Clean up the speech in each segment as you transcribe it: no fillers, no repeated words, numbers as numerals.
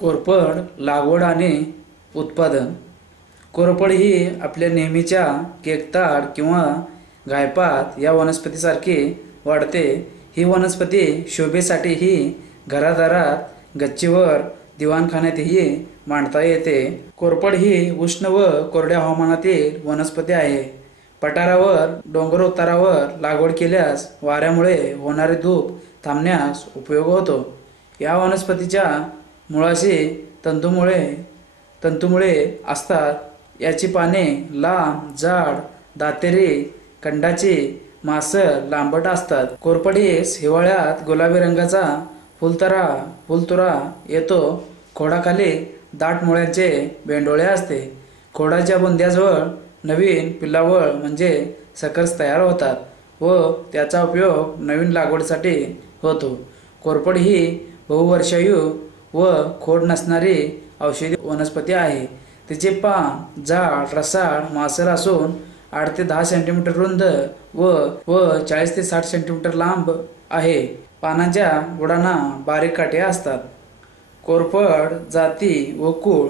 कोरफड लागवड आणि उत्पादन. कोरफड ही आपल्या नेहमीच्या केकताड किंवा गायपात या वनस्पतीसारखी वाढते. ही वनस्पती शोभेसाठी ही घरादारात, गच्चीवर, दिवाणखान्यातही मांडता येते. कोरफड ही उष्ण व कोरड्या हवामानातील वनस्पती आहे. पठारावर, डोंगरोत्तारावर लागवड केल्यास वाऱ्यामुळे होणारे धूप थांबण्यास उपयोग होतो. या वनस्पतीच्या मुळाशी तंतुमुळे असतात. याची पाने लांब, जाड, दातेरी, कंडाची, मांसल, लांबट असतात. कोरफडीस हिवाळ्यात गुलाबी रंगाचा फुलतुरा येतो. खोडाखाली दाट मुळ्यांचे बेंडोळे असते. खोडाच्या बुंध्याजवळ नवीन पिल्लावळ म्हणजे सकस तयार होतात व त्याचा उपयोग नवीन लागवडीसाठी होतो. कोरफड ही बहुवर्षायू व खोड नसणारी औषधी वनस्पती आहे. तिचे पान जाड, रसाळ, मांसल असून 8 ते 10 सेंटीमीटर रुंद व 40 ते 60 सेंटीमीटर लांब आहे. पानांच्या बुडांना बारीक काटे असतात. कोरफड जाती व कुळ.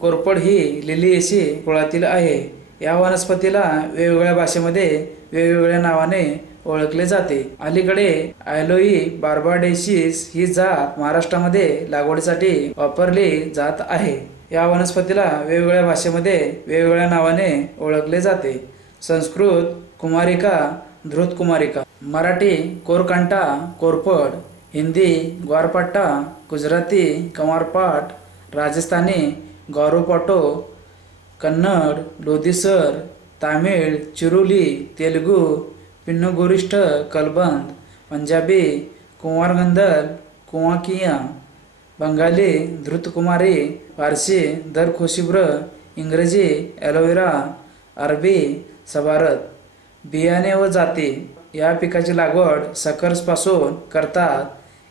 कोरफड ही लिलिएसी कुळातील आहे. या वनस्पतीला वेगवेगळ्या भाषेमध्ये वेगवेगळ्या नावाने ओळखले जाते. अलीकडे ॲलोई बार्बाडेन्सिस ही जात महाराष्ट्रामध्ये लागवडीसाठी वापरली जात आहे. या वनस्पतीला वेगवेगळ्या भाषेमध्ये वेगवेगळ्या नावाने ओळखले जाते. संस्कृत कुमारिका, धृत कुमारिका. मराठी कोरकांटा, कोरफड. हिंदी ग्वारपाटा, गुजराती कमारपाट, राजस्थानी गौरपाटो, कन्नड लोधीसर, तामिळ चिरुली, तेलुगू पिन्नगोरिष्ठ कलबंद, पंजाबी कुंवारगंदल कुंवाकिया, बंगाली धृतकुमारी, फारसी दरखोशिब्र, इंग्रजी ॲलोवेरा, अरबी सबारत. बियाणे व जाती. या पिकाची लागवड सकर्सपासून करतात.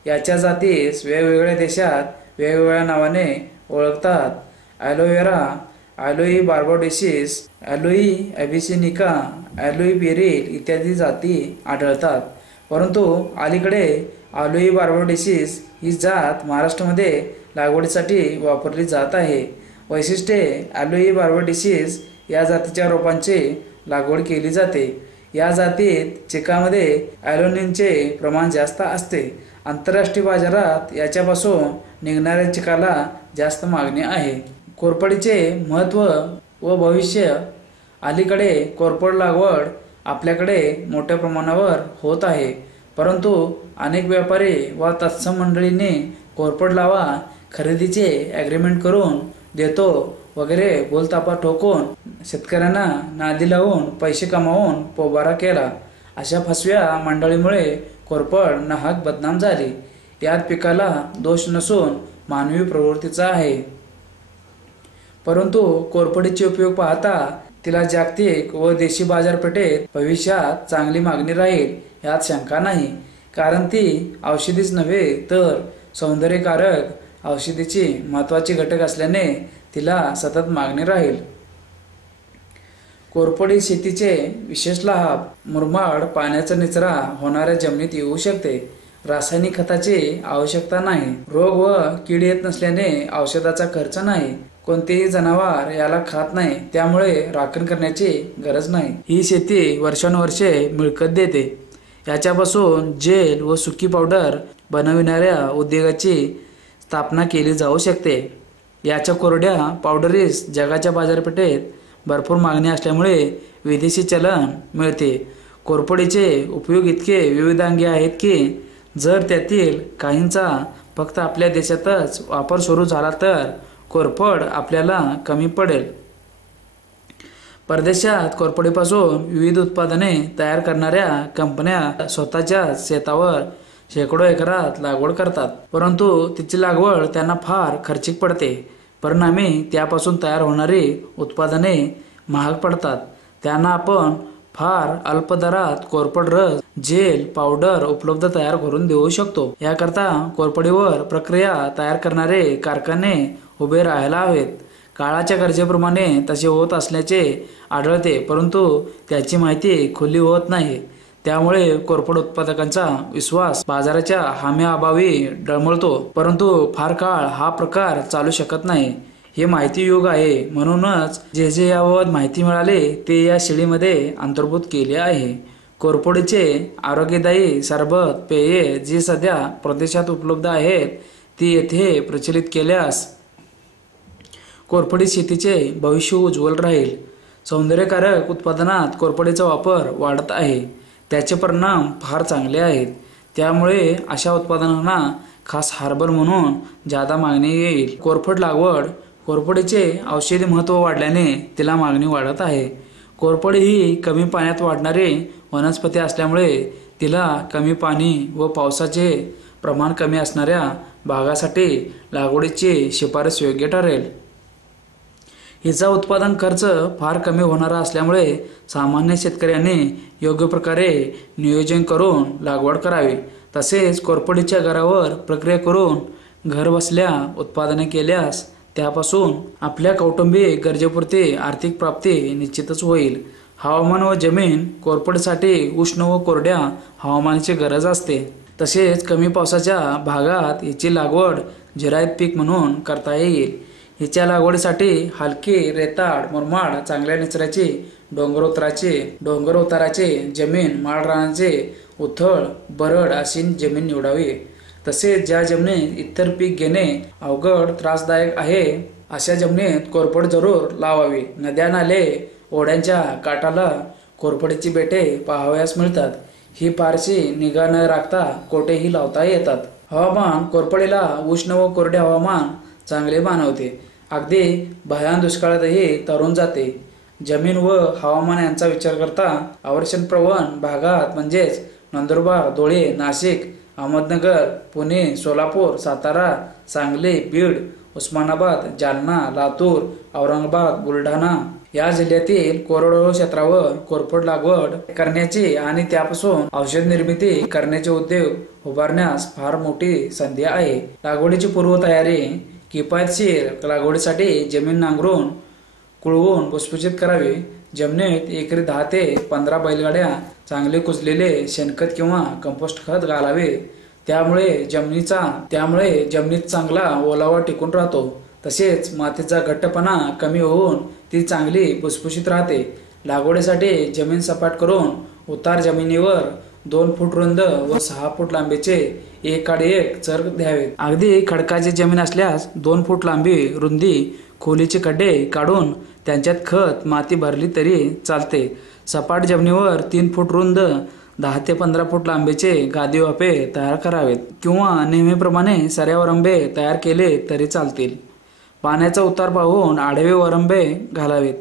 याच्या जातीस वेगवेगळ्या देशात वेगवेगळ्या नावाने ओळखतात. ॲलोवेरा, ॲलोई बार्बाडेन्सिस, ॲलोई ॲबिसिनिका, ॲलोई बेरिल इत्यादी जाती आढळतात. परंतु अलीकडे ॲलोई बार्बाडेन्सिस ही जात महाराष्ट्रामध्ये लागवडीसाठी वापरली जात आहे. वैशिष्ट्ये. ॲलोई बार्बाडेन्सिस या जातीच्या रोपांची लागवड केली जाते. या जातीत चिकामध्ये ॲलोनिनचे प्रमाण जास्त असते. आंतरराष्ट्रीय बाजारात याच्यापासून निघणाऱ्या चिकाला जास्त मागणी आहे. कोरफडीचे महत्त्व व भविष्य. अलीकडे कोरफड लागवड आपल्याकडे मोठ्या प्रमाणावर होत आहे. परंतु अनेक व्यापारी व तत्सम मंडळींनी कोरफड लावा, खरेदीचे ॲग्रीमेंट करून देतो वगैरे बोलतापा ठोकून शेतकऱ्यांना नादी लावून पैसे कमावून पोबारा केला. अशा फसव्या मंडळीमुळे कोरफड नाहक बदनाम झाली. यात पिकाला दोष नसून मानवी प्रवृत्तीचा आहे. परंतु कोरफडीचे उपयोग पाहता तिला जागतिक व देशी बाजारपेठेत भविष्यात चांगली मागणी राहील यात शंका नाही. कारण ती औषधीच नव्हे तर सौंदर्यकारक औषधीची महत्त्वाची घटक असल्याने तिला सतत मागणी राहील. कोरफडी शेतीचे विशेष लाभ. मुरमाड पाण्याचा निचरा होणाऱ्या जमिनीत येऊ शकते. रासायनिक खताची आवश्यकता नाही. रोग व कीड येत नसल्याने औषधाचा खर्च नाही. कोणतेही जनावर याला खात नाही, त्यामुळे राखण करण्याची गरज नाही. ही शेती वर्षानुवर्षे मिळकत देते. याच्यापासून जेल व सुकी पावडर बनविणाऱ्या उद्योगाची स्थापना केली जाऊ शकते. याच्या कोरड्या पावडरीस जगाच्या बाजारपेठेत भरपूर मागणी असल्यामुळे विदेशी चलन मिळते. कोरफडीचे उपयोग इतके विविधांगी आहेत की जर त्यातील काहींचा फक्त आपल्या देशातच वापर सुरू झाला तर कोरफड आपल्याला कमी पडेल. परदेशात कोरफडीपासून विविध उत्पादने तयार करणाऱ्या कंपन्या स्वतःच्या शेतावर शेकडो एकरात लागवड करतात. परंतु तिची लागवड त्यांना फार खर्चिक पडते. परिणामी त्यापासून तयार होणारी उत्पादने महाग पडतात. त्यांना आपण फार अल्प दरात कोरफड रस, जेल, पावडर उपलब्ध तयार करून देऊ शकतो. याकरता कोरफडीवर प्रक्रिया तयार करणारे कारखाने उभे राहायला हवेत. काळाच्या गरजेप्रमाणे तसे होत असल्याचे आढळते, परंतु त्याची माहिती खुली होत नाही. त्यामुळे कोरफड उत्पादकांचा विश्वास बाजाराच्या हमीअभावी डळमळतो. परंतु फार काळ हा प्रकार चालू शकत नाही. हे माहिती युग आहे, म्हणूनच जे याबाबत माहिती मिळाले ते या शिडीमध्ये अंतर्भूत केले आहे. कोरफडीचे आरोग्यदायी सरबत पेये जी सध्या प्रदेशात उपलब्ध आहेत ती येथे प्रचलित केल्यास कोरफडी शेतीचे भविष्य उज्ज्वल राहील. सौंदर्यकारक उत्पादनात कोरफडीचा वापर वाढत आहे. त्याचे परिणाम फार चांगले आहेत. त्यामुळे अशा उत्पादनांना खास हार्बर म्हणून जादा मागणी येईल. कोरफड लागवड कोरफडीचे औषधी महत्त्व वाढल्याने तिला मागणी वाढत आहे. कोरफड ही कमी पाण्यात वाढणारी वनस्पती असल्यामुळे तिला कमी पाणी व पावसाचे प्रमाण कमी असणाऱ्या भागासाठी लागवडीची शिफारस योग्य ठरेल. हिचा उत्पादन खर्च फार कमी होणारा असल्यामुळे सामान्य शेतकऱ्यांनी योग्य प्रकारे नियोजन करून लागवड करावी. तसेच कोरफडीच्या घरावर प्रक्रिया करून घर बसल्या उत्पादने केल्यास त्यापासून आपल्या कौटुंबिक गरजेपुरती आर्थिक प्राप्ती निश्चितच होईल. हवामान व जमीन कोरफडीसाठी उष्ण व कोरड्या हवामानाची गरज असते. तसेच कमी पावसाच्या भागात हिची लागवड जिरायत पीक म्हणून करता येईल. हिच्या लागवडीसाठी हलकी रेताड मुरमाड चांगल्या निचऱ्याची डोंगर उताराची जमीन माळरानाचे उथळ बरड अशी जमीन निवडावी. तसेच ज्या जमिनीत इतर पीक घेणे अवघड त्रासदायक आहे अशा जमिनीत कोरफड जरूर लावावी. नद्या नाले ओढ्यांच्या काठाला कोरफडीची बेटे पाहावयास मिळतात. ही फारशी निगा न राखता कोठेही लावता येतात. हवामान कोरफडीला उष्ण व कोरडे हवामान चांगले मानवते. अगदी भयान दुष्काळातही तरून जाते. जमीन व हवामान यांचा विचार करता अवर्षणप्रवण भागात म्हणजेच नंदुरबार, धुळे, नाशिक, अहमदनगर, पुणे, सोलापूर, सातारा, सांगली, बीड, उस्मानाबाद, जालना, लातूर, औरंगाबाद, बुलढाणा या जिल्ह्यातील कोरडवाहू क्षेत्रावर कोरफड लागवड करण्याची आणि त्यापासून औषध निर्मिती करण्याचे उद्योग उभारण्यास फार मोठी संधी आहे. लागवडीची पूर्वतयारी किफायतशीर लागवडीसाठी जमीन नांगरून कुळवून भुसभुशीत करावी. जमिनीत एकरी 10 ते 15 बैलगाड्या चांगले कुजलेले शेणखत किंवा कंपोस्ट खत घालावे. त्यामुळे जमिनीत चांगला ओलावा टिकून राहतो. तसेच मातीचा घट्टपणा कमी होऊन ती चांगली भुसभुशीत राहते. लागवडीसाठी जमीन सपाट करून उतार जमिनीवर 2 फूट रुंद व 6 फूट लांबीचे एक चर द्यावे. अगदी खडकाची जमीन असल्यास 2 फूट लांबी रुंदी खोलीचे खड्डे काढून त्यांच्यात खत माती भरली तरी चालते. सपाट जमिनीवर 3 फूट रुंद 10 ते 15 फूट लांबीचे गादी वाफे तयार करावेत किंवा नेहमीप्रमाणे सऱ्या वरंबे तयार केले तरी चालतील. पाण्याचा उतार पाहून आडवे वरंबे घालावेत.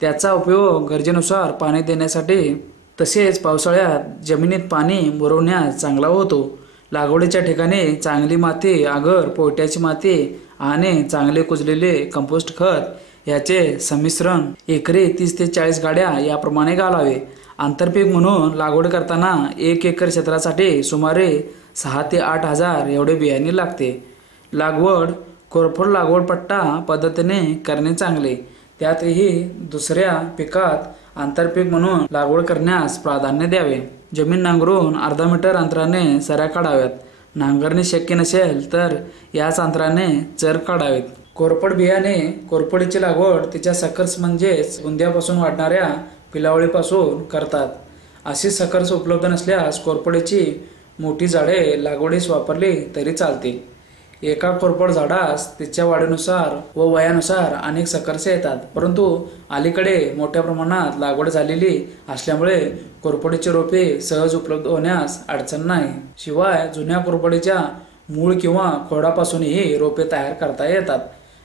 त्याचा उपयोग गरजेनुसार पाणी देण्यासाठी तसेच पावसाळ्यात जमिनीत पाणी मुरवण्यास चांगला होतो. लागवडीच्या ठिकाणी चांगली माती आगर पोयट्याची माती आणि चांगले कुजलेले कंपोस्ट खत याचे संमिश्रण एकरी 30 ते 40 गाड्या याप्रमाणे घालावे. आंतरपीक म्हणून लागवड करताना 1 एकर क्षेत्रासाठी सुमारे 6 ते 8 हजार एवढे बियाणे लागते. कोरफड लागवड पट्टा पद्धतीने करणे चांगले. त्यातही दुसऱ्या पिकात आंतरपीक म्हणून लागवड करण्यास प्राधान्य द्यावे. जमीन नांगरून अर्धा मीटर अंतराने सऱ्या काढाव्यात. नांगरणी शक्य नसेल तर याच अंतराने चर काढावेत. कोरफड बियाणे कोरफडीची लागवड तिच्या सकर्स म्हणजेच बुंद्यापासून वाढणाऱ्या पिलावळीपासून करतात. अशी सकर्स उपलब्ध नसल्यास कोरफडीची मोठी झाडे लागवडीस वापरली तरी चालतील. एका कोरफड झाडास तिच्या वाढीनुसार व वयानुसार अनेक सकर्से येतात. परंतु अलीकडे मोठ्या प्रमाणात लागवड झालेली असल्यामुळे कोरफडीची रोपे सहज उपलब्ध होण्यास अडचण नाही. शिवाय जुन्या कोरफडीच्या मूळ किंवा खोडापासूनही रोपे तयार करता येतात.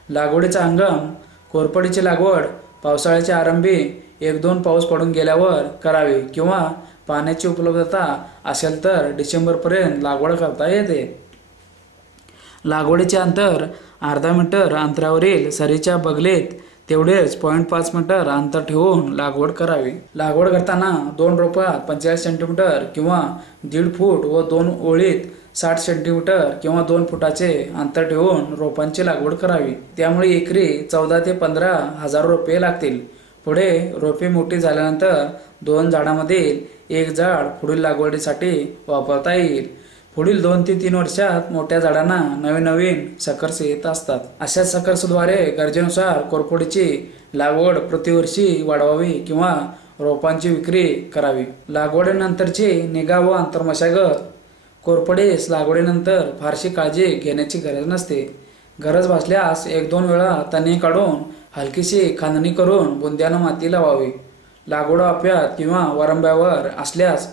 लागवडीचा हंगाम कोरफडीची लागवड पावसाळ्याच्या आरंभी 1-2 पाऊस पडून गेल्यावर करावी किंवा पाण्याची उपलब्धता असेल तर डिसेंबरपर्यंत लागवड करता येते. लागवडीचे अंतर अर्धा मीटर अंतरावरील सरीच्या बगलेत तेवढेच 0.5 मीटर अंतर ठेवून लागवड करावी. लागवड करताना 2 रोपात 45 सेंटीमीटर किंवा 1.5 फूट व 2 ओळीत 60 सेंटीमीटर किंवा 2 फुटाचे अंतर ठेवून रोपांची लागवड करावी. त्यामुळे एकरी 14 ते 15 हजार रोपे लागतील. पुढे रोपे मोठी झाल्यानंतर 2 झाडांमधील एक झाड पुढील लागवडीसाठी वापरता येईल. पुढील 2 ते 3 वर्षात मोठ्या झाडांना नवीन सकर्स येत असतात. अशा सकर्सद्वारे गरजेनुसार कोरफडीची लागवड प्रतिवर्षी वाढवावी किंवा रोपांची विक्री करावी. लागवडीनंतरची निगा व आंतरमशागत. कोरफडीस लागवडीनंतर फारशी काळजी घेण्याची गरज नसते. गरज भासल्यास 1-2 वेळा तणे काढून हलकीशी खांदणी करून बुंद्यानं माती लावावी. लागवड आप्यात किंवा वरंब्यावर असल्यास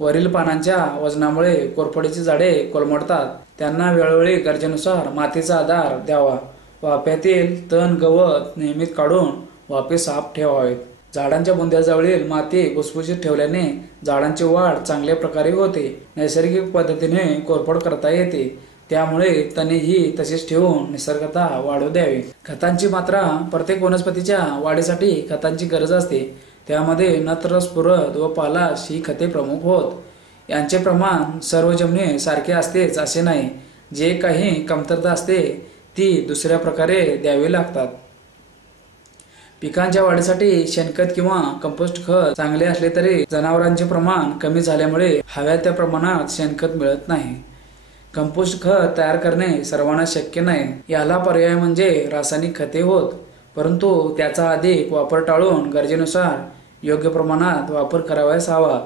वरील पानांच्या वजनामुळे कोरफडीची झाडे कोलमडतात. त्यांना वेळोवेळी गरजेनुसार मातीचा आधार द्यावा. वाफ्यातील तण गवत नियमित काढून वाफे साफ ठेवावेत. झाडांच्या बुंद्याजवळील माती भुसभुशीत ठेवल्याने झाडांची वाढ चांगल्या प्रकारे होते. नैसर्गिक पद्धतीने कोरफड करता येते, त्यामुळे तणेही तसेच ठेवून निसर्गतः वाढू द्यावे. खतांची मात्रा. प्रत्येक वनस्पतीच्या वाढीसाठी खतांची गरज असते. त्यामध्ये नत्र, स्फुरद व पालाश ही खते प्रमुख होत. यांचे प्रमाण सर्व जमिनी सारखे असतेच असे नाही. जे काही कमतरता असते ती दुसऱ्या प्रकारे द्यावी लागतात. पिकांच्या वाढीसाठी शेणखत किंवा कंपोस्ट खत चांगले असले तरी जनावरांचे प्रमाण कमी झाल्यामुळे हव्या त्या प्रमाणात शेणखत मिळत नाही. कंपोस्ट खत तयार करणे सर्वांना शक्य नाही. याला पर्याय म्हणजे रासायनिक खते होत, परंतु त्याचा अधिक वापर टाळून गरजेनुसार योग्य प्रमाणात वापर करावयास हवा.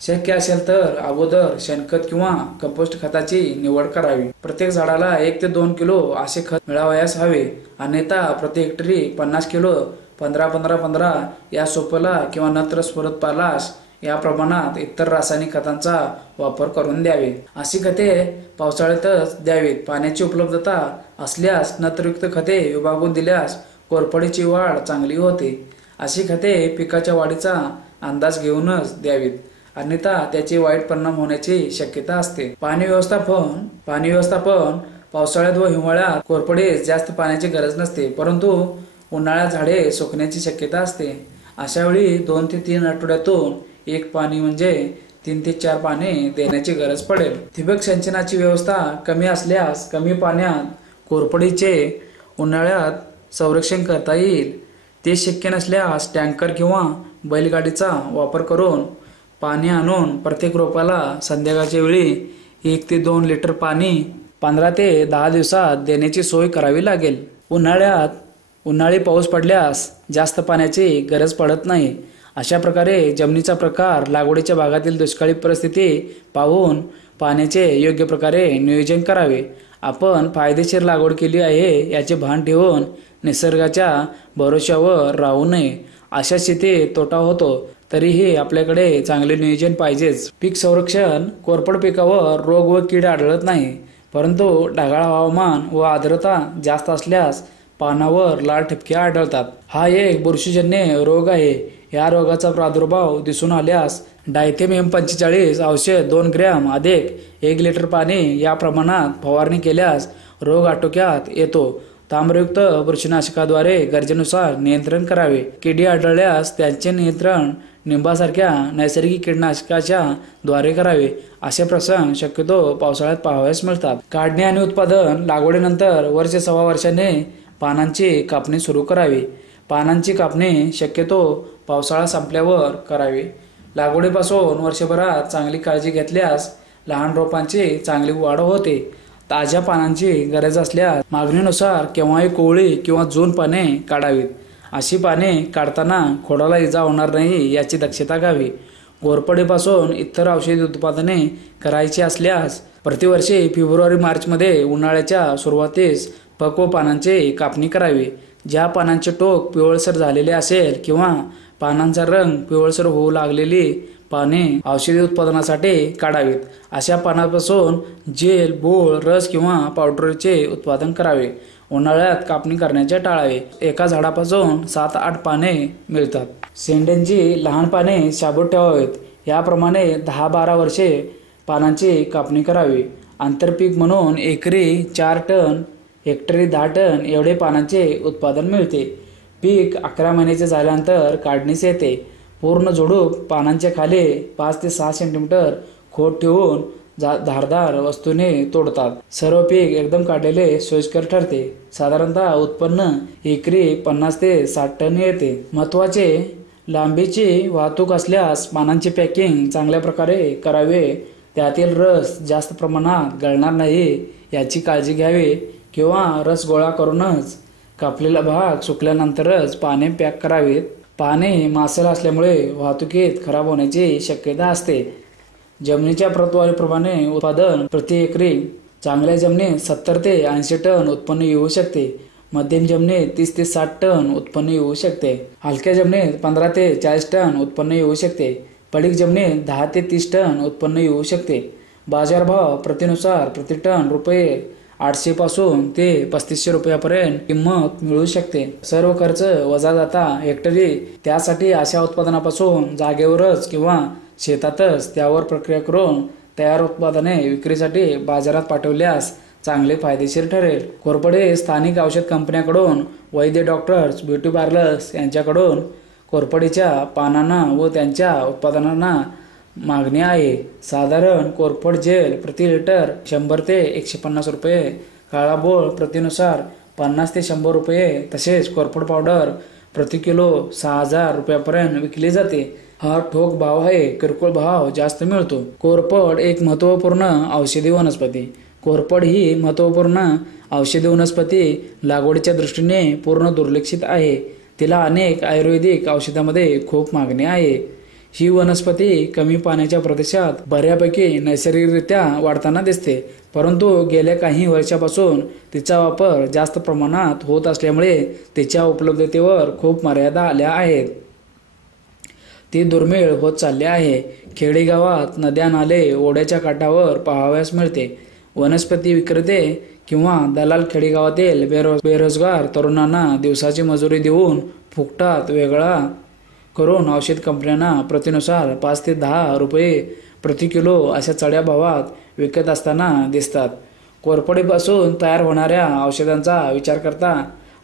शक्य असेल तर अगोदर शेणखत किंवा कंपोस्ट खताची निवड करावी. प्रत्येक झाडाला 1 ते 2 किलो असे खत मिळावयास हवे. अन्यथा प्रति हेक्टरी 50 किलो 15-15-15 या सोपला किंवा नत्र, स्फुरद, पालाश या प्रमाणात इतर रासायनिक खतांचा वापर करून द्यावे. अशी खते पावसाळ्यातच द्यावीत. पाण्याची उपलब्धता असल्यास नत्रयुक्त खते विभागून दिल्यास कोरफडीची वाढ चांगली होते. अशी खते पिकाच्या वाढीचा अंदाज घेऊनच द्यावीत, अन्यथा त्याचे वाईट परिणाम होण्याची शक्यता असते. पाणी व्यवस्थापन. पावसाळ्यात व हिवाळ्यात कोरफडीस जास्त पाण्याची गरज नसते, परंतु उन्हाळ्यात झाडे सुकण्याची शक्यता असते. अशा वेळी 2 ते 3 आठवड्यातून 1 पाणी म्हणजे 3 ते 4 पाने देण्याची गरज पडेल. ठिबक सिंचनाची व्यवस्था कमी असल्यास कमी पाण्यात कोरफडीचे उन्हाळ्यात संरक्षण करता येईल. ते शक्य नसल्यास टँकर किंवा बैलगाडीचा वापर करून पाणी आणून प्रत्येक रोपाला संध्याकाळच्या वेळी 1 ते 2 लिटर पाणी 15 ते 10 दिवसात देण्याची सोय करावी लागेल. उन्हाळी पाऊस पडल्यास जास्त पाण्याची गरज पडत नाही. अशा प्रकारे जमिनीचा प्रकार, लागवडीच्या भागातील दुष्काळी परिस्थिती पाहून पाण्याचे योग्य प्रकारे नियोजन करावे. आपण फायदेशीर लागवड केली आहे याचे भान ठेवून निसर्गाच्या भरोश्यावर राहू नये. अशा स्थितीत तोटा होतो. तरीही आपल्याकडे चांगले नियोजन पाहिजेच. पीक संरक्षण. कोरफड पिकावर रोग व कीड आढळत नाही, परंतु ढगाळ हवामान व आर्द्रता जास्त असल्यास पानावर लाल ठिपके आढळतात. हा एक बुरशीजन्य रोग आहे. या रोगाचा प्रादुर्भाव दिसून आल्यास डायथेमियम 45 औषध 2 ग्रॅम अधिक 1 लिटर पाणी या प्रमाणात फवारणी केल्यास रोग आटोक्यात येतो. ताम्रयुक्त बुरशीनाशकाद्वारे गरजेनुसार नियंत्रण करावे. किडी आढळल्यास त्यांचे नियंत्रण निंबासारख्या नैसर्गिक कीटकनाशकाच्या द्वारे करावे. असे प्रसंग शक्यतो पावसाळ्यात पाहावयास मिळतात. काढणी आणि उत्पादन. लागवडीनंतर 1 ते 1.25 वर्षाने पानांची कापणी सुरू करावी. पानांची कापणी शक्यतो पावसाळा संपल्यावर करावी. लागवडीपासून वर्षभरात चांगली काळजी घेतल्यास लहान रोपांची चांगली वाढ होते. ताज्या पानांची गरज असल्यास मागणीनुसार केव्हाही कोवळी किंवा जून पाने काढावीत. अशी पाने काढताना खोडाला इजा होणार नाही याची दक्षता घ्यावी. कोरफडीपासून इतर औषधी उत्पादने करायची असल्यास प्रतिवर्षी फेब्रुवारी-मार्चमध्ये उन्हाळ्याच्या सुरुवातीस पक्व पानांची कापणी करावी. ज्या पानांचे टोक पिवळसर झालेले असेल किंवा पानांचा रंग पिवळसर होऊ लागलेली पाने औषधी उत्पादनासाठी काढावीत. अशा पानापासून जेल, बोळ, रस किंवा पावडरचे उत्पादन करावे. उन्हाळ्यात कापणी करण्याचे टाळावे. एका झाडापासून 7-8 पाने मिळतात. शेंड्यांची लहान पाने शाबूत ठेवावीत. याप्रमाणे 10-12 वर्षे पानांची कापणी करावी. आंतरपीक म्हणून एकरी 4 टन, हेक्टरी 10 टन एवढे पानांचे उत्पादन मिळते. पीक 11 महिन्याचे झाल्यानंतर काढणीस येते. पूर्ण झुडूप पानांच्या खाली 5 ते 6 सेंटीमीटर खोद ठेवून धारदार वस्तूने तोडतात. सर्व पीक एकदम काढलेले सोयीस्कर ठरते. साधारणतः उत्पन्न एकरी 50 ते 60 टन येते. महत्वाचे लांबीची वाहतूक असल्यास पानांची पॅकिंग चांगल्या प्रकारे करावे. त्यातील रस जास्त प्रमाणात गळणार नाही याची काळजी घ्यावी किंवा रस गोळा करूनच कापलेला भाग सुकल्यानंतरच पाने पॅक करावेत. पाने मांसल असल्यामुळे वाहतुकीत खराब होण्याची शक्यता असते. जमिनीच्या प्रतवारीप्रमाणे उत्पादन प्रति एकरी चांगल्या जमिनीत 70 ते 80 टन उत्पन्न येऊ शकते. मध्यम जमिनीत 30 ते 60 टन उत्पन्न येऊ शकते. हलक्या जमिनीत 15 ते 40 टन उत्पन्न येऊ शकते. पडीक जमिनीत 10 ते 30 टन उत्पन्न येऊ शकते. बाजारभाव प्रतिनुसार प्रति टन रुपये 800 पासून ते 3500 रुपयापर्यंत किंमत मिळू शकते. सर्व खर्च वजा जाता हेक्टरी. त्यासाठी अशा उत्पादनापासून जागेवरच किंवा शेतातच त्यावर प्रक्रिया करून तयार उत्पादने विक्रीसाठी बाजारात पाठवल्यास चांगले फायदेशीर ठरेल. कोरफड स्थानिक औषध कंपन्यांकडून, वैद्य डॉक्टर्स, ब्युटी पार्लर्स यांच्याकडून कोरफडीच्या पानांना व त्यांच्या उत्पादनांना मागणी आहे. साधारण कोरफड जेल प्रति लिटर 100 ते 150 रुपये, काळा बोळ प्रतिनुसार 50 ते 100 रुपये, तसेच कोरफड पावडर प्रति किलो 6000 रुपयापर्यंत विकली जाते. हा ठोक भाव आहे. किरकोळ भाव जास्त मिळतो. कोरफड एक महत्त्वपूर्ण औषधी वनस्पती. कोरफड ही महत्त्वपूर्ण औषधी वनस्पती लागवडीच्या दृष्टीने पूर्ण दुर्लक्षित आहे. तिला अनेक आयुर्वेदिक औषधांमध्ये खूप मागणी आहे. ही वनस्पती कमी पाण्याच्या प्रदेशात बऱ्यापैकी नैसर्गिकरित्या वाढताना दिसते, परंतु गेल्या काही वर्षापासून तिचा वापर जास्त प्रमाणात होत असल्यामुळे तिच्या उपलब्धतेवर खूप मर्यादा आल्या आहेत. ती दुर्मिळ होत चालली आहे. खेडेगावात नद्या, नाले, ओढ्याच्या काठावर पाहावयास मिळते. वनस्पती विक्रेते किंवा दलाल खेडेगावातील बेरोजगार तरुणांना दिवसाची मजुरी देऊन फुकटात वेगळा करून औषध कंपन्यांना प्रतिनुसार 5 ते 10 रुपये प्रति किलो अशा चढ्या भावात विकत असताना दिसतात. कोरफडीपासून तयार होणाऱ्या औषधांचा विचार करता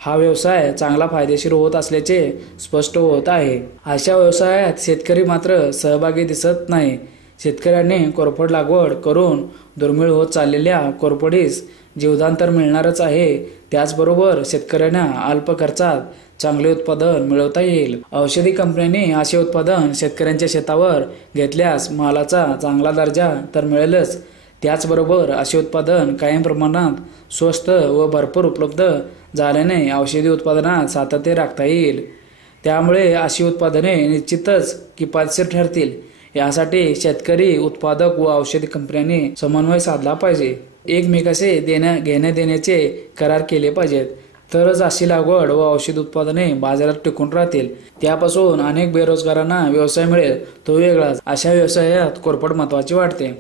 हा व्यवसाय चांगला फायदेशीर होत असल्याचे स्पष्ट होत आहे. अशा व्यवसायात शेतकरी मात्र सहभागी दिसत नाही. शेतकऱ्यांनी कोरफड लागवड करून दुर्मिळ होत चाललेल्या कोरफडीस जीवदान तर मिळणारच आहे, त्याचबरोबर शेतकऱ्यांना अल्प खर्चात चांगले उत्पादन मिळवता येईल. औषधी कंपन्यांनी असे उत्पादन शेतकऱ्यांच्या शेतावर घेतल्यास मालाचा चांगला दर्जा तर मिळेलच, त्याचबरोबर असे उत्पादन कायम प्रमाणात स्वस्त व भरपूर उपलब्ध झाल्याने औषधी उत्पादनात सातत्य राखता येईल. त्यामुळे अशी उत्पादने निश्चितच किफायतशीर ठरतील. यासाठी शेतकरी, उत्पादक व औषधी कंपन्यांनी समन्वय साधला पाहिजे. एकमेकांशी घेण्या देण्याचे करार केले पाहिजेत, तरच अशी लागवड व औषध उत्पादने बाजारात टिकून राहतील. त्यापासून अनेक बेरोजगारांना व्यवसाय मिळेल, तो वेगळाच. अशा व्यवसायात कोरफड महत्त्वाची वाटते.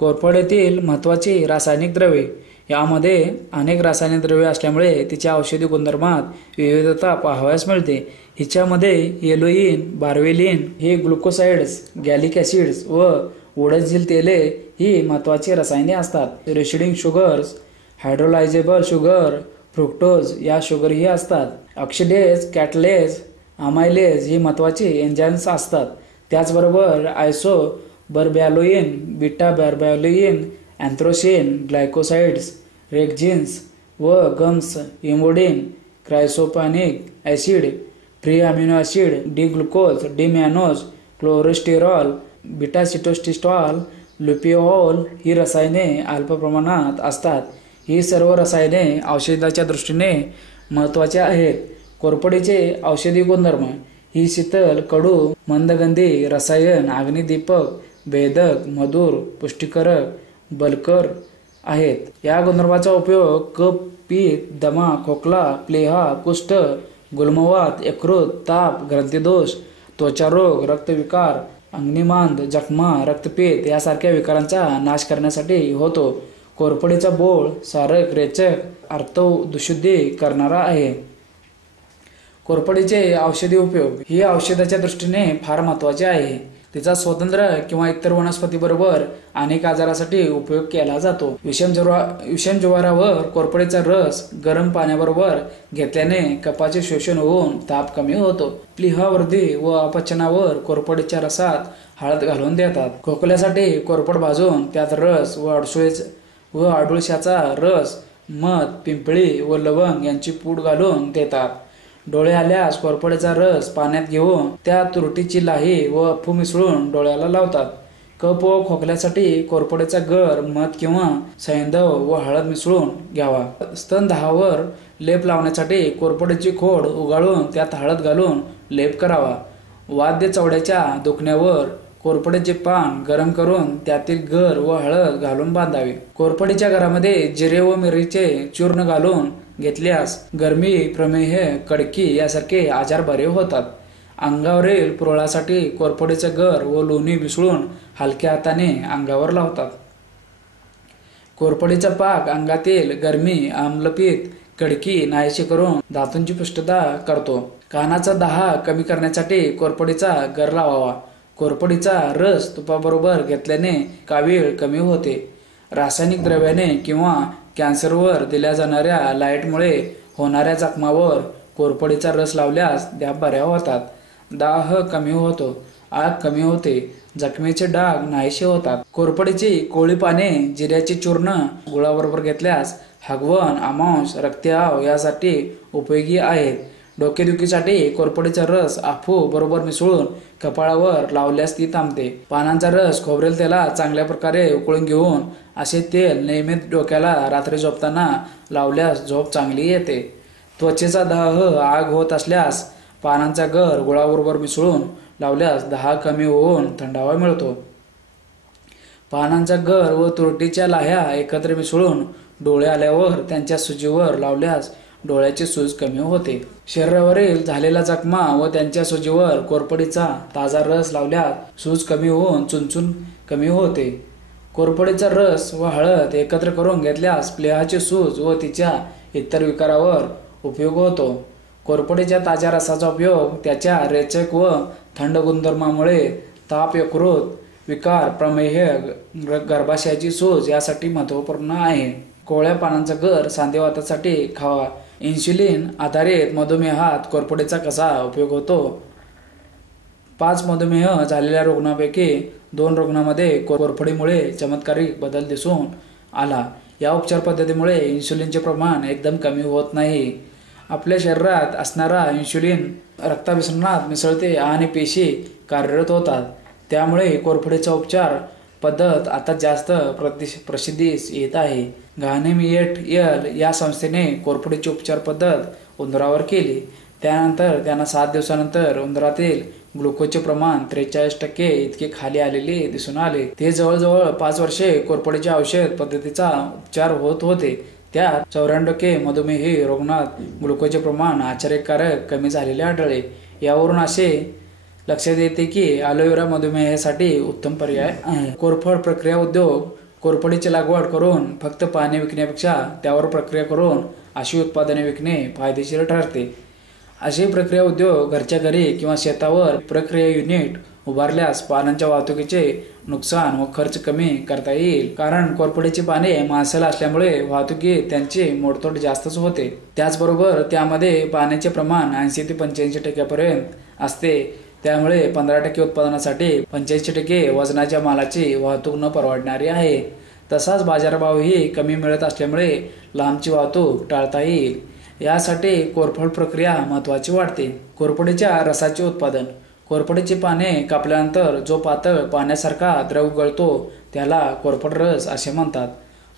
कोरफड येथील महत्त्वाची रासायनिक द्रव्ये. यामध्ये अनेक रासायनिक द्रव्ये असल्यामुळे तिच्या औषधी गुणधर्मात विविधता पाहावयास मिळते. हिच्यामध्ये येलोइन, बार्वेलिन हे ग्लुकोसाइड्स, गॅलिक ॲसिड्स व ओडझिल तेले ही महत्त्वाची रसायने असतात. रेसिडिंग शुगर्स, हायड्रोलायझेबल शुगर, फ्रुक्टोज या शुगरही असतात. ऑक्सिडेज, कॅटलेज, अमायलेज ही महत्त्वाची एन्झाईम्स असतात. त्याचबरोबर आयसोबर्बॅलोइन, बीटा बर्बॅलोइन, अँथ्रोसिन, ग्लायकोसाइड्स, रेक्झिन्स व gums, emodin, chrysophanic acid, free amino acid, D glucose, D mannose, cholesterol, beta sitosterol, lupeol ही रसायने अल्प प्रमाणात असतात. ही सर्व रसायने औषधाच्या दृष्टीने महत्त्वाची आहेत. कोरफडीचे औषधी गुणधर्म. ही शीतल, कडू, मंदगंधी रसायन अग्निदीपक, भेदक, मधुर, पुष्टीकारक, बलकर आहेत. या गुणधर्माचा उपयोग कफ, पित्त, दमा, खोकला, प्लेहा, कुष्ठ, गुल्मवात, यकृत, ताप, ग्रंथिदोष, त्वचारोग, रक्तविकार, अग्निमांद, जखमा, रक्तपित्त यासारख्या विकारांचा नाश करण्यासाठी होतो. कोरफडीचा बोळ सारक, रेचक, आर्तवशुद्धी करणारा आहे. कोरफडीचे औषधी उपयोग. ही औषधाच्या दृष्टीने फार महत्त्वाचे आहे. तिचा स्वतंत्र किंवा इतर वनस्पतीबरोबर अनेक आजारासाठी उपयोग केला जातो। विषम ज्वरावर कोरफडीचा रस गरम पाण्याबरोबर घेतल्याने कफाचे शोषण होऊन ताप कमी होतो। प्लीहावर्धी व अपचनावर कोरफडीच्या रसात हळद घालून देतात। खोकल्यासाठी कोरफड भाजून त्यात रस व अडुळशाचा रस, मध, पिंपळी व लवंग यांची पूड घालून देतात। डोळे आल्यास कोरफडीचा रस पाण्यात घेऊन त्यात तुरटीची लाही व अफू मिसळून डोळ्याला लावतात। कफ व खोकल्यासाठी कोरफडीचा गर, मध किंवा सैंधव व हळद मिसळून घ्यावा। स्तनदाहावर लेप लावण्यासाठी कोरफडीची खोड उगाळून त्यात हळद घालून लेप करावा। वाद्य चवड्याच्या दुखण्यावर कोरफडीचे पान गरम करून त्यातील गर व हळद घालून बांधावे। कोरफडीच्या गरामध्ये जिरे व मिरीचे चूर्ण घालून घेतल्यास गरमी, प्रमेह, कडकी यासारखे आजार बरे होतात। अंगावरील पुरळासाठी कोरफडीचे गर व लोणी मिसळून हलक्या हाताने अंगावर लावतात। कोरफडीचा पाक अंगातील गरमी, आम्लपित्त, कडकी नाहीशी करून धातूंची पुष्टता करतो। कानाचा दाहा कमी करण्यासाठी कोरफडीचा गर लावावा। कोरफडीचा रस तुपाबरोबर घेतल्याने कावीळ कमी होते। रासायनिक द्रव्याने किंवा कॅन्सरवर दिल्या जाणाऱ्या लाईटमुळे होणाऱ्या जखमावर कोरफडीचा रस लावल्यास त्या बऱ्या होतात। दाह कमी होतो, आग कमी होते, जखमेचे डाग नाहीसे होतात। कोरफडीची कोवळी पाने जिऱ्याचे चूर्ण गुळाबरोबर घेतल्यास हगवण, आमांश, रक्तस्राव यासाठी उपयोगी आहेत। डोकेदुखीसाठी कोरफडीचा रस अफू बरोबर मिसळून कपाळावर लावल्यास ती थांबते। पानांचा रस खोबरेल तेलात चांगल्या प्रकारे उकळून घेऊन असे तेल नियमित डोक्याला रात्री झोपताना लावल्यास झोप चांगली येते। त्वचेचा दाह, आग होत असल्यास पानांचा गर गुळाबरोबर मिसळून लावल्यास दाह कमी होऊन थंडावा मिळतो। पानांचा गर व तुरटीच्या लाह्या एकत्र मिसळून डोळे आल्यावर त्यांच्या सुजीवर लावल्यास डोळ्याची सूज कमी होते। शरीरावरील झालेल्या जखमा व त्यांच्या सुजीवर कोरफडीचा ताजा रस लावल्यास सूज कमी होऊन चुणचुण कमी होते। कोरफडीचा रस व हळद एकत्र करून घेतल्यास प्लीहाची सूज व तिच्या इतर विकारावर उपयोग होतो। कोरफडीच्या ताज्या रसाचा उपयोग त्याच्या रेचक व थंड गुणधर्मामुळे ताप, यकृत विकार, प्रमेह, गर्भाशयाची सूज यासाठी महत्त्वपूर्ण आहे। कोवळ्या पानांचा गर सांधिवातासाठी खावा। इन्शुलिन आधारित मधुमेहात कोरफडीचा कसा उपयोग होतो? 5 मधुमेह झालेल्या रुग्णांपैकी 2 रुग्णांमध्ये कोरफडीमुळे चमत्कारिक बदल दिसून आला। या उपचार पद्धतीमुळे इन्शुलिनचे प्रमाण एकदम कमी होत नाही। आपल्या शरीरात असणारा इन्शुलिन रक्ताभिसरणात मिसळते आणि पेशी कार्यरत होतात। त्यामुळे कोरफडीचा उपचार पद्धत आता जास्त प्रसिद्धीस येत आहे। घानेमिएट या संस्थेने कोरफडीची उपचार पद्धत उंदरावर केली। त्यानंतर त्यांना 7 दिवसानंतर उंदरातील ग्लुकोजचे प्रमाण 43% इतके खाली आलेले दिसून आले। ते जवळजवळ 5 वर्षे कोरफडीच्या औषध पद्धतीचा उपचार होत होते। त्यात 94% मधुमेही रुग्णात ग्लुकोजचे प्रमाण आश्चर्यकारक कमी झालेले आढळले। यावरून असे लक्षात येते की ॲलोवेरा मधुमेहासाठी उत्तम पर्याय आहे। कोरफड प्रक्रिया उद्योग कोरफडीची लागवड करून फक्त पाने विकण्यापेक्षा त्यावर प्रक्रिया करून अशी उत्पादने विकणे फायदेशीर ठरते। असे प्रक्रिया उद्योग घरच्या घरी किंवा शेतावर प्रक्रिया युनिट उभारल्यास पानांच्या वाहतुकीचे नुकसान व खर्च कमी करता येईल। कारण कोरफडीची पाने मांसल असल्यामुळे वाहतुकीत त्यांची मोडतोड जास्तच होते। त्याचबरोबर त्यामध्ये पाण्याचे प्रमाण 80 ते 85% पर्यंत असते। त्यामुळे 15% उत्पादनासाठी 85% वजनाच्या मालाची वाहतूक न परवडणारी आहे। तसाच बाजारभावही कमी मिळत असल्यामुळे लांबची वाहतूक टाळता येईल। यासाठी कोरफड प्रक्रिया महत्त्वाची वाटते। कोरफडीच्या रसाचे उत्पादन। कोरफडीची पाने कापल्यानंतर जो पातळ पाण्यासारखा द्रव गळतो त्याला कोरफड रस असे म्हणतात।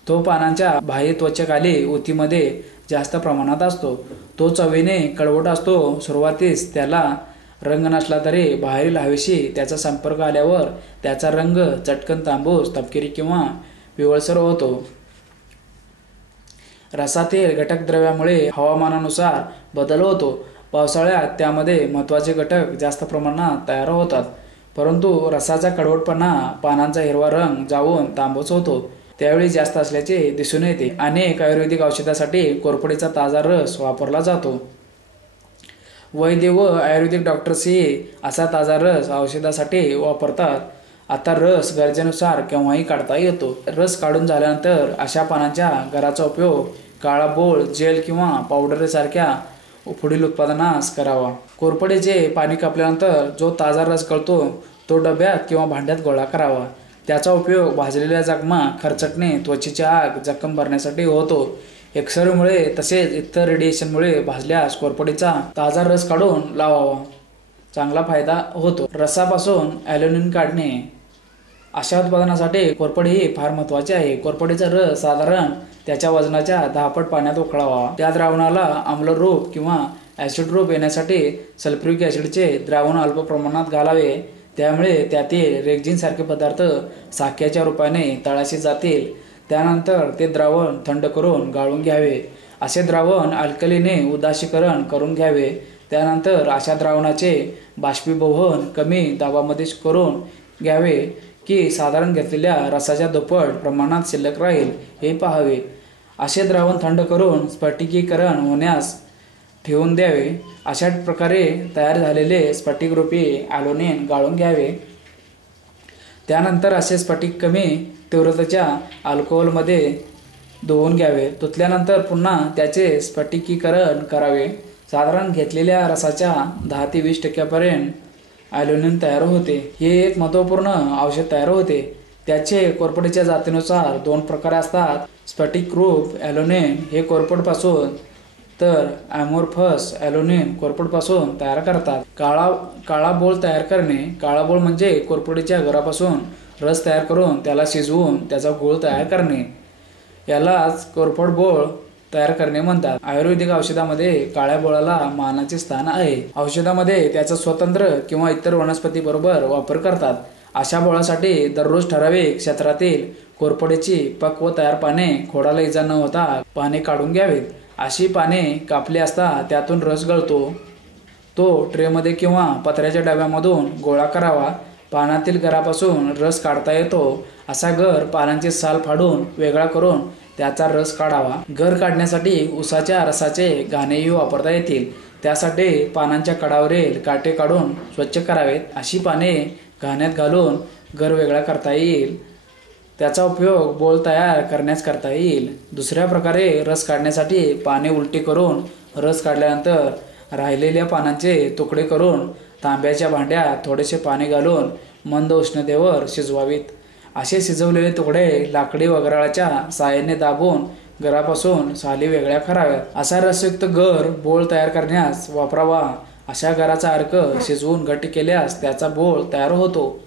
तो पानांच्या बाह्य त्वचेखाली उतीमध्ये जास्त प्रमाणात असतो। तो चवीने कडवट असतो। सुरुवातीस त्याला रंग नसला तरी बाहेरील हवेशी त्याचा संपर्क आल्यावर त्याचा रंग चटकन तांबूस, तपकिरी किंवा पिवळसर होतो। रसातील घटक द्रव्यामुळे हवामानानुसार बदल होतो। पावसाळ्यात त्यामध्ये महत्त्वाचे घटक जास्त प्रमाणात तयार होतात, परंतु रसाचा कडवटपणा पानांचा हिरवा रंग जाऊन तांबूस होतो त्यावेळी जास्त असल्याचे दिसून येते। अनेक आयुर्वेदिक औषधासाठी कोरफडीचा ताजा रस वापरला जातो। वैद्य व आयुर्वेदिक डॉक्टर्सही असा ताजा रस औषधासाठी वापरतात. आता रस गरजेनुसार केव्हाही काढता येतो. रस काढून झाल्यानंतर अशा पानांच्या गराचा उपयोग काळा बोळ, जेल किंवा पावडरसारख्या पुढील उत्पादनास करावा. कोरफडीचे पाणी कापल्यानंतर जो ताजा रस कळतो तो डब्यात किंवा भांड्यात गोळा करावा. त्याचा उपयोग भाजलेल्या जखमा, खरचटणे, त्वचेची आग, जखम भरण्यासाठी होतो. एक्सरेमुळे तसेच इतर रेडिएशनमुळे भाजल्यास कोरफडीचा ताजा रस काढून लावावा. चांगला फायदा होतो. रसापासून ॲल्युमिन काढणे. अशा उत्पादनासाठी कोरफड ही फार महत्त्वाची आहे. कोरफडीचा रस साधारण त्याच्या वजनाच्या 10 पट पाण्यात उकळावा. त्या द्रावणाला आम्लरूप किंवा ॲसिड रूप येण्यासाठी सल्फ्युरिक ॲसिडचे द्रावण अल्प प्रमाणात घालावे. त्यामुळे त्यातील रेक्झिनसारखे पदार्थ साक्याच्या रूपाने तळाशी जातील. त्यानंतर ते द्रावण थंड करून गाळून घ्यावे. असे द्रावण अल्कलीने उदासीकरण करून घ्यावे. त्यानंतर अशा द्रावणाचे बाष्पीभवन कमी दाबामध्ये करून घ्यावे की साधारण घेतलेल्या रसाच्या दुप्पट प्रमाणात शिल्लक राहील हे पाहावे. असे द्रावण थंड करून स्फटिकीकरण होण्यास ठेवून द्यावे. अशा प्रकारे तयार झालेले स्फटिकरूपी ॲल्युमिन गाळून घ्यावे. त्यानंतर असे स्फटिक कमी तीव्रतेच्या अल्कोहोलमध्ये धुवून घ्यावे. धुतल्यानंतर पुन्हा त्याचे स्फटिकीकरण करावे. साधारण घेतलेल्या रसाच्या 10 ते 20% ॲल्युमिन तयार होते. हे एक महत्त्वपूर्ण औषध तयार होते. त्याचे कोरफडीच्या जातीनुसार 2 प्रकार असतात. स्फटिकरूप ॲल्युमिन हे कोरफडपासून तर ॲमोर्फस ॲल्युमिन कोरफडपासून तयार करतात. काळा बोळ तयार करणे. काळा बोळ म्हणजे कोरफडीच्या गरापासून रस तयार करून त्याला शिजवून त्याचा गूळ तयार करणे. यालाच कोरफड बोळ तयार करणे म्हणतात. आयुर्वेदिक औषधामध्ये काळ्या बोळाला मानाचे स्थान आहे. औषधामध्ये त्याचा स्वतंत्र किंवा इतर वनस्पती बरोबर वापर करतात. अशा बोळासाठी दररोज ठराविक क्षेत्रातील कोरफडीची पक्व तयार पाने खोडाला इजा न होता पाने काढून घ्यावीत. अशी पाने कापली असता त्यातून रस गळतो. तो ट्रेमध्ये किंवा पत्र्याच्या डब्यामधून गोळा करावा. पानातील गरापासून रस काढता येतो. असा गर पानांची साल फाडून वेगळा करून त्याचा रस काढावा. गर काढण्यासाठी उसाच्या रसाचे घाणेही वापरता येतील. त्यासाठी पानांच्या कडावरील काटे काढून स्वच्छ करावेत. अशी पाने घाण्यात घालून गर वेगळा करता येईल. त्याचा उपयोग बोळ तयार करण्यास करता येईल. दुसऱ्या प्रकारे रस काढण्यासाठी पाने उलटी करून रस काढल्यानंतर राहिलेल्या पानांचे तुकडे करून तांब्याच्या भांड्यात थोडेसे पाणी घालून मंद उष्णतेवर शिजवावीत. असे शिजवलेले तुकडे लाकडी वगराळाच्या साहाय्याने दाबून गरापासून साली वेगळ्या कराव्यात. असा रसयुक्त गर बोळ तयार करण्यास वापरावा. अशा गराचा अर्क शिजवून घट्ट केल्यास त्याचा बोळ तयार होतो.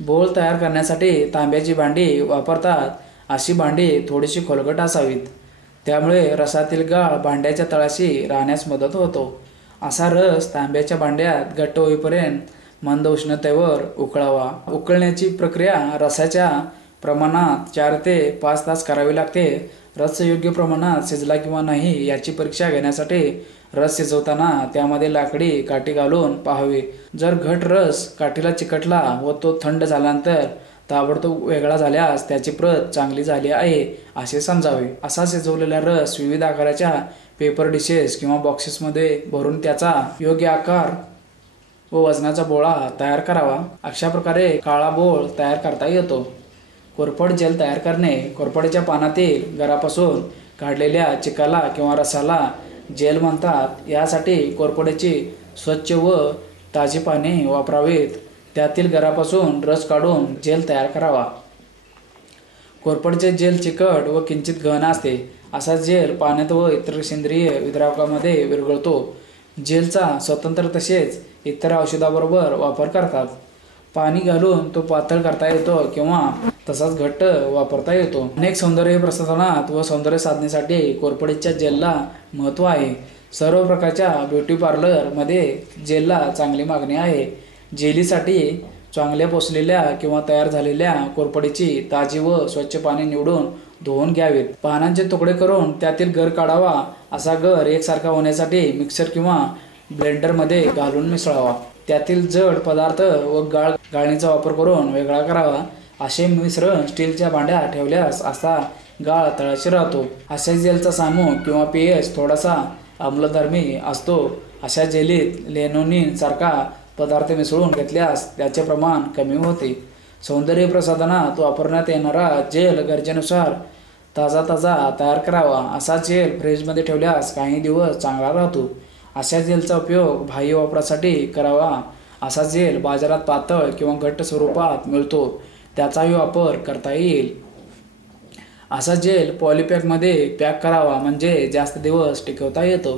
बोळ तयार करण्यासाठी तांब्याची भांडी वापरतात. अशी भांडी थोडीशी खोलगट असावीत. त्यामुळे रसातील गाळ भांड्याच्या तळाशी राहण्यास मदत होतो. असा रस तांब्याच्या भांड्यात घट्ट होईपर्यंत मंद उष्णतेवर उकळावा. उकळण्याची प्रक्रिया रसाच्या प्रमाणात 4 ते 5 तास करावी लागते. रस योग्य प्रमाणात शिजला किंवा नाही याची परीक्षा घेण्यासाठी रस शिजवताना त्यामध्ये लाकडी काठी घालून पाहावे. जर घट रस काठीला चिकटला व तो थंड झाल्यानंतर ताबडतोब वेगळा झाल्यास त्याची प्रत चांगली झाली आहे असे समजावे. असा शिजवलेला रस विविध आकाराच्या पेपर डिशेस किंवा बॉक्सेसमध्ये भरून त्याचा योग्य आकार व वजनाचा बोळा तयार करावा. अशा प्रकारे काळा बोळ तयार करता येतो. कोरफड जेल तयार करणे. कोरफडीच्या पानातील गरापासून काढलेल्या चिकाला किंवा रसाला जेल म्हणतात. यासाठी कोरफडीची स्वच्छ व ताजी पाने वापरावीत. त्यातील गरापासून रस काढून जेल तयार करावा. कोरफडचे जेल चिकट व किंचित घन असते. असा जेल पाण्यात व इतर सेंद्रिय विद्रावकामध्ये विरघळतो. जेलचा स्वतंत्र तसेच इतर औषधाबरोबर वापर करतात. पाणी घालून तो पातळ करता येतो किंवा तसाच घट्ट वापरता येतो. अनेक सौंदर्य प्रसाधनात व सौंदर्य साधनेसाठी कोरफडीच्या जेलला महत्त्व आहे. सर्व प्रकारच्या ब्युटी पार्लरमध्ये जेलला चांगली मागणी आहे. जेलीसाठी चांगल्या पोसलेल्या किंवा तयार झालेल्या कोरफडीची ताजी व स्वच्छ पाणी निवडून धुवून घ्यावीत. पानांचे तुकडे करून त्यातील गर काढावा. असा गर एकसारखा होण्यासाठी मिक्सर किंवा ब्लेंडरमध्ये घालून मिसळावा. त्यातील जड पदार्थ व गाळणीचा वापर करून वेगळा करावा. असे मिश्रण स्टीलच्या भांड्यात ठेवल्यास असा गाळ तळाशी राहतो. अशा जेलचा सामू किंवा पेयच थोडासा आम्लधर्मी असतो अशा जेलीत लेनोनिन सारखा पदार्थ मिसळून घेतल्यास त्याचे प्रमाण कमी होते. सौंदर्य प्रसाधनात वापरण्यात येणारा जेल गरजेनुसार ताजा तयार करावा. असा जेल फ्रीजमध्ये ठेवल्यास काही दिवस चांगला राहतो. अशा जेलचा उपयोग बाह्य वापरासाठी करावा. असा जेल बाजारात पातळ किंवा घट्ट स्वरूपात मिळतो, त्याचाही वापर करता येईल. असा जेल पॉलिपॅकमध्ये पॅक करावा म्हणजे जास्त दिवस टिकवता येतो.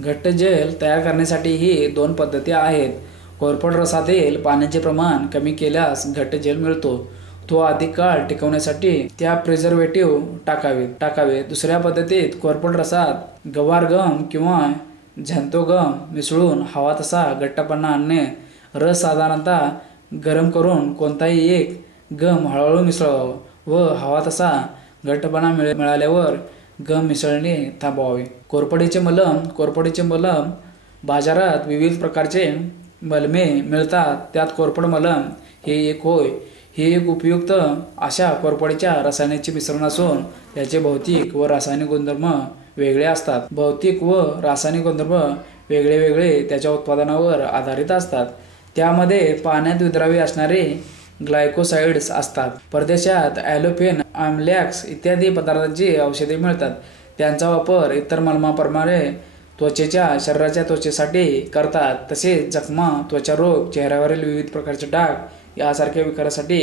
घट्ट जेल तयार करण्यासाठीही 2 पद्धती आहेत. कोरफड रसातील पाण्याचे प्रमाण कमी केल्यास घट्ट जेल मिळतो. तो अधिक काळ टिकवण्यासाठी त्या प्रिझर्वेटिव्ह टाकावे. दुसऱ्या पद्धतीत कोरफड रसात गवार गम किंवा झॅन्थो गम मिसळून हवा तसा घट्टपणा आणणे. रस साधारणतः गरम करून कोणताही एक गम हळूहळू मिसळावा व हवा तसा घट्टपणा मिळाल्यावर गम मिसळणे थांबवावे. कोरफडीचे मलम बाजारात विविध प्रकारचे मलमे मिळतात. त्यात कोरफड मलम हे एक होय. हे एक उपयुक्त अशा कोरफडीच्या रसायनाचे मिश्रण असून त्याचे भौतिक व रासायनिक गुणधर्म वेगळे असतात. भौतिक व रासायनिक गुणधर्म वेगळे त्याच्या उत्पादनावर आधारित असतात. त्यामध्ये पाण्यात विद्राव्य असणारे ग्लायकोसाइड्स असतात. परदेशात ॲलोफेन, आम्लॅक्स इत्यादी पदार्थांची औषधे मिळतात. त्यांचा वापर इतर मलमाप्रमाणे शरीराच्या त्वचेसाठी करतात. तसेच जखमा, त्वचारोग, चेहऱ्यावरील विविध प्रकारचे डाग यासारख्या विकारासाठी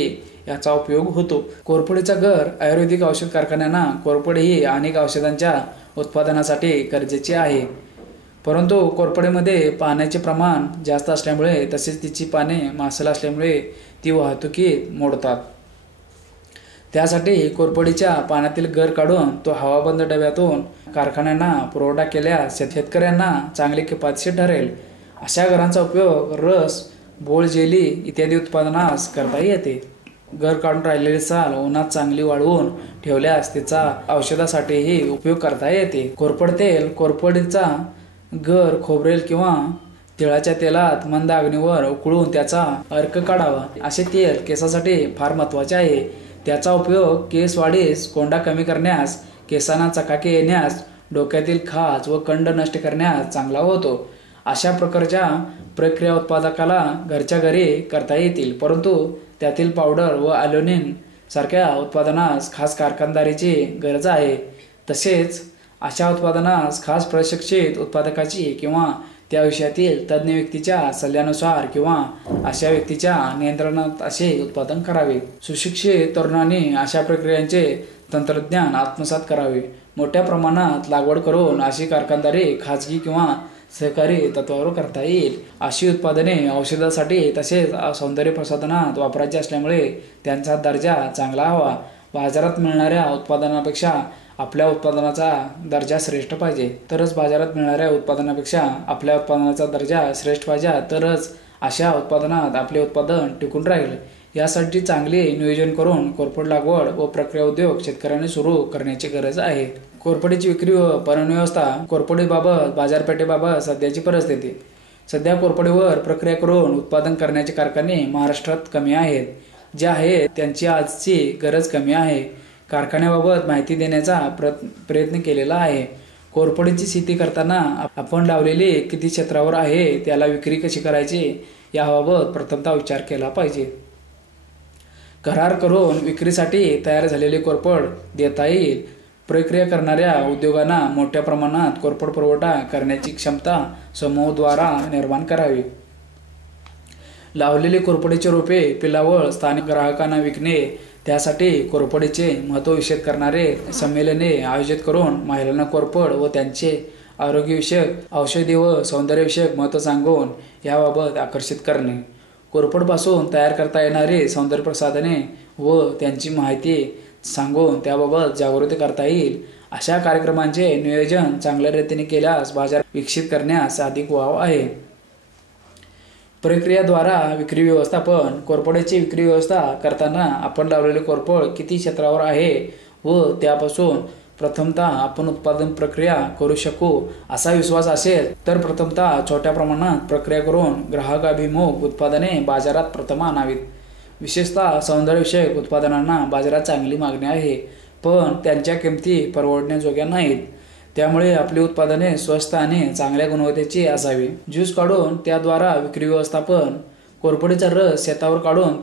याचा उपयोग होतो. कोरफडीचा गर आयुर्वेदिक औषध कारखान्यांना कोरफड ही अनेक औषधांच्या उत्पादनासाठी गरजेची आहे. परंतु कोरफडीमध्ये पाण्याचे प्रमाण जास्त असल्यामुळे तसेच तिची पाने मांसल असल्यामुळे ती वाहतुकीत मोडतात. त्यासाठी कोरफडीच्या पाण्यातील गर काढून तो हवाबंद डब्यातून कारखान्यांना पुरवठा केल्यास शेतकऱ्यांना चांगले किफायतशीर ठरेल. अशा गरांचा उपयोग रस, बोळ, जेली इत्यादी उत्पादनास करता येते. गर काढून राहिलेली साल उन्हात चांगली वाळवून ठेवल्यास तिचा औषधासाठीही उपयोग करता येते. कोरफड तेल, कोरफडीचा गर खोबरेल किंवा तिळाच्या तेलात मंद अग्नीवर उकळून त्याचा अर्क काढावा. असे तेल केसासाठी फार महत्त्वाचे आहे. त्याचा उपयोग केस वाढीस, कोंडा कमी करण्यास, केसांना चकाकी येण्यास, डोक्यातील खाज व कंड नष्ट करण्यास चांगला होतो. अशा प्रकारच्या प्रक्रिया उत्पादकाला घरच्या घरी करता येतील. परंतु त्यातील पावडर व ॲल्युमिनियम सारख्या उत्पादनास खास कारखानदारीची गरज आहे. तसेच अशा उत्पादनास खास प्रशिक्षित उत्पादकाची किंवा त्या विषयातील तज्ज्ञ व्यक्तीच्या सल्ल्यानुसार किंवा अशा व्यक्तीच्या नियंत्रणात असे उत्पादन करावे. सुशिक्षित तरुणांनी अशा प्रक्रियांचे तंत्रज्ञान आत्मसात करावे. मोठ्या प्रमाणात लागवड करून अशी कारखानदारी खाजगी किंवा सहकारी तत्वावर करता येईल. अशी उत्पादने औषधासाठी तसेच सौंदर्य प्रसाधनात वापरायची असल्यामुळे त्यांचा दर्जा चांगला हवा. बाजारात मिळणाऱ्या उत्पादनापेक्षा आपल्या उत्पादनाचा दर्जा श्रेष्ठ पाहिजे. तरच बाजारात मिळणाऱ्या उत्पादनापेक्षा आपल्या उत्पादनाचा दर्जा श्रेष्ठ पाहिजे. तरच अशा उत्पादनात आपले उत्पादन टिकून राहील. यासाठी चांगले नियोजन करून कोरफड लागवड व प्रक्रिया उद्योग शेतकऱ्यांनी सुरू करण्याची गरज आहे. कोरफडीची विक्री व पणन व्यवस्था. कोरफडीबाबत बाजारपेठेबाबत सध्याची परिस्थिती. सध्या कोरफडीवर प्रक्रिया करून उत्पादन करण्याचे कारखाने महाराष्ट्रात कमी आहेत. जे आहेत त्यांची आजची गरज कमी आहे. कारखान्याबाबत माहिती देण्याचा प्रयत्न केलेला आहे. कोरफडीची शेती करताना आपण लावलेली किती क्षेत्रावर आहे, त्याला विक्री कशी करायची याबाबत प्रथमतः विचार केला पाहिजे. करार करून विक्रीसाठी तयार झालेले कोरफड देता येईल. प्रक्रिया करणाऱ्या उद्योगांना मोठ्या प्रमाणात कोरफड पुरवठा करण्याची क्षमता समूहाद्वारा निर्माण करावी. लावलेली कोरफडीचे रोपे पिलावळ स्थानिक ग्राहकांना विकणे. त्यासाठी कोरफडीचे महत्त्व विषद करणारे संमेलने आयोजित करून महिलांना कोरफड व त्यांचे आरोग्यविषयक, औषधी व सौंदर्यविषयक महत्त्व सांगून याबाबत आकर्षित करणे. कोरफडपासून तयार करता येणारे सौंदर्य प्रसाधने व त्यांची माहिती सांगून त्याबाबत जागृती करता येईल. अशा कार्यक्रमांचे नियोजन चांगल्या रीतीने केल्यास बाजार विकसित करण्यास अधिक वाव आहे. प्रक्रियाद्वारा विक्री व्यवस्थापन. कोरफडीची विक्री व्यवस्था करताना आपण लावलेले कोरफड किती क्षेत्रावर आहे व त्यापासून प्रथमतः आपण उत्पादन प्रक्रिया करू शकू असा विश्वास असेल तर प्रथमतः छोट्या प्रमाणात प्रक्रिया करून ग्राहकाभिमुख उत्पादने बाजारात प्रथम आणावीत. विशेषतः सौंदर्यविषयक उत्पादनांना बाजारात चांगली मागणी आहे, पण त्यांच्या किमती परवडण्याजोग्या नाहीत. त्यामुळे आपली उत्पादने स्वस्त आणि चांगल्या गुणवत्तेची असावी. ज्यूस काढून त्याद्वारा विक्री व्यवस्थापन. कोरफडीचा रस शेतावर काढून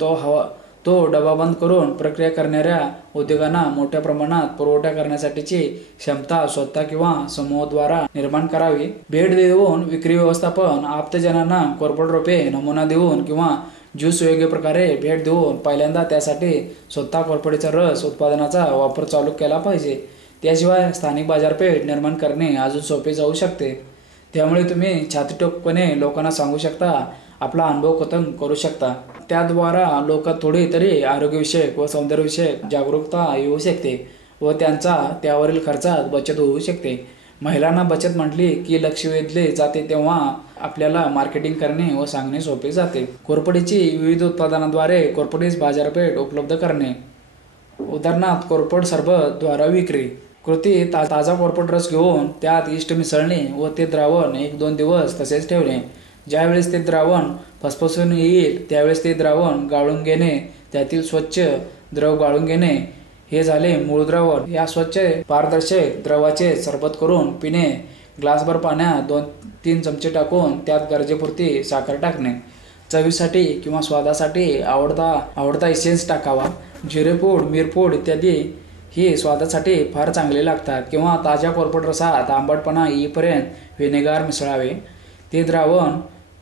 तो डबाबंद करून प्रक्रिया करणाऱ्या उद्योगांना मोठ्या प्रमाणात पुरवठा करण्यासाठीची क्षमता स्वतः किंवा समूहाद्वारा निर्माण करावी. भेट देऊन विक्री व्यवस्थापन. आप्तजनांना कोरफड रोपे नमुना देऊन किंवा ज्यूस योग्य प्रकारे भेट देऊन पहिल्यांदा त्यासाठी स्वतः कोरफडीचा रस उत्पादनाचा वापर चालू केला पाहिजे. त्याशिवाय स्थानिक बाजारपेठ निर्माण करणे अजून सोपे जाऊ शकते. त्यामुळे तुम्ही छातीठोकपणे लोकांना सांगू शकता, आपला अनुभव कथन करू शकता. त्याद्वारा लोकांत थोडी तरी आरोग्यविषयक व सौंदर्यविषयक जागरूकता येऊ शकते व त्यांचा त्यावरील खर्चात बचत होऊ शकते. महिलांना बचत म्हटली की लक्ष वेधले जाते तेव्हा आपल्याला मार्केटिंग करणे व सांगणे सोपे जाते. कोरफडीची विविध उत्पादनाद्वारे कोरफडीस बाजारपेठ उपलब्ध करणे. उदाहरणार्थ कोरफड सरबत द्वारा विक्री. कृती: ताजा कोरफड रस घेऊन त्यात यीस्ट मिसळणे व ते द्रावण 1-2 दिवस तसेच ठेवणे. ज्यावेळेस ते द्रावण फसफसून येईल त्यावेळेस ते द्रावण गाळून घेणे. त्यातील स्वच्छ द्रव गाळून घेणे. हे झाले मूळ द्रावण. या स्वच्छ पारदर्शक द्रवाचे सरबत करून पिणे. ग्लासभर पाण्यात 2-3 चमचे टाकून त्यात गरजेपुरती साखर टाकणे. चवीसाठी किंवा स्वादासाठी आवडता इसेन्स टाकावा. जिरेपूड, मिरपूड इत्यादी ही स्वादासाठी फार चांगले लागतात. किंवा ताज्या कोरफड रसात आंबटपणा येईपर्यंत व्हिनेगार मिसळावे. ते द्रावण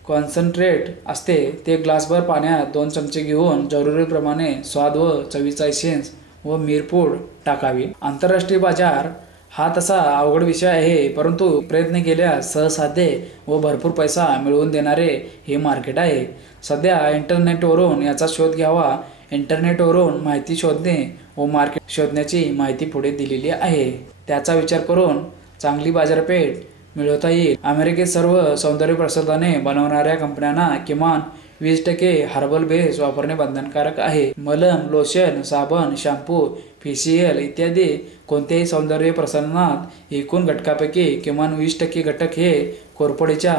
कॉन्सन्ट्रेट असते. ते ग्लासभर पाण्यात 2 चमचे घेऊन जरुरीप्रमाणे स्वाद व चवीचा इसेन्स व मिरपूड टाकावी. आंतरराष्ट्रीय बाजार हा तसा अवघड विषय आहे, परंतु प्रयत्न केल्यास सहसाध्य व भरपूर पैसा मिळवून देणारे हे मार्केट आहे. सध्या इंटरनेटवरून याचा शोध घ्यावा. इंटरनेटवरून माहिती शोधणे व मार्केट शोधण्याची माहिती पुढे दिलेली आहे. त्याचा विचार करून चांगली बाजारपेठ मिळवता येईल. अमेरिकेत सर्व सौंदर्य प्रसाधने बनवणाऱ्या कंपन्यांना किमान 20% हर्बल बेस वापरणे बंधनकारक आहे. मलम, लोशन, साबण, शॅम्पू, फेशियल इत्यादी कोणत्याही सौंदर्य प्रसाधनात एकूण घटकापैकी किमान 20% घटक हे कोरफडीच्या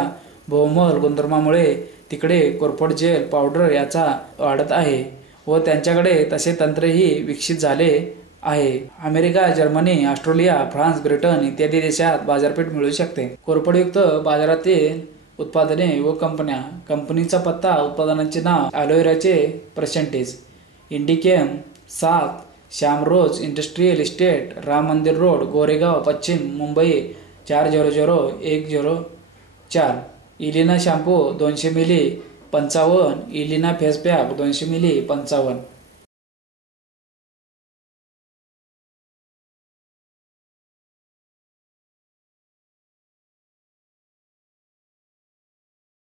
बहुमोल गुणधर्मामुळे तिकडे कोरफड जेल पावडर याचा वाढत आहे व त्यांच्याकडे तसे तंत्रही विकसित झाले आहे. America, Germany, Australia, France, Britain इत्यादी देशात बाजारपेठ मिळू शकते. कोरफडयुक्त बाजारातील उत्पादने व कंपन्या. कंपनीचा पत्ता, उत्पादनांचे नाव, ॲलोवेराचे पर्सेंटेज. इंडिकेम 7, श्यामरोज industrial estate, Ram Mandir road, Goregaon, पश्चिम मुंबई 400104. इलिना शॅम्पू 200 मिली 55. इलिना फेस पॅक 200 मिली 55.